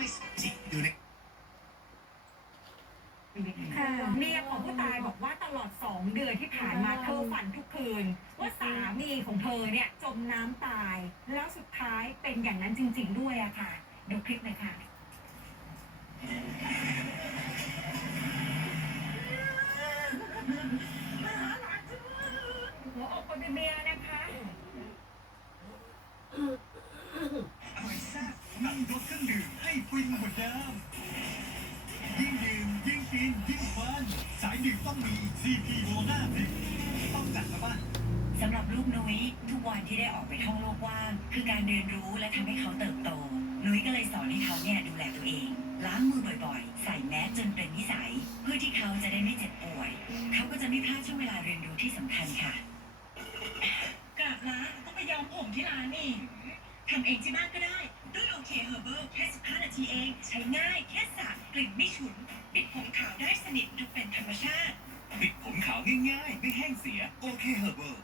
promise จิอยู่ในค่ะเมียของผู้ตายบอกว่าตลอด2เดือนที่ผ่านมาเธอฝันทุกคืน ว่าสามีของเธอเนี่ยจมน้ำตาย แล้วสุดท้ายเป็นอย่างนั้นจริง ๆ ด้วยอะค่ะดูคลิปเลยค่ะ หัวอกคนเป็นเมียนะคะ หอยแซ่บนั่งรถเครื่องดื่มให้ฟิน เหมือนเดิม ยิ่งดื่มยิ่งฟินยิ่งฟันสายดื่มต้องมี CP โบนาสิต้องจัดมาบ้างสำหรับลูกนุ้ยทุกวันที่ได้ออกไปท่องโลกกว้างคือการเรียนรู้และทำให้เขาเติบโต นุ้ยก็เลยสอนให้เขาเนี่ยดูแลตัวเอง ล้างมือบ่อยๆ ใส่แมสจนเป็นนิสัย เพื่อที่เขาจะได้ไม่เจ็บป่วย เขาก็จะไม่พลาดช่วงเวลาเรียนรู้ที่สำคัญค่ะกลับร้านต้องไปยอมผมที่ร้านนี่ทำเองที่บ้านก็ได้ ง่ายแค่สระกลิ่นไม่ฉุน ปิดผมขาวได้สนิทดูเป็นธรรมชาติ ปิดผมขาวง่ายๆ ไม่แห้งเสีย โอเคเฮอร์เบอร์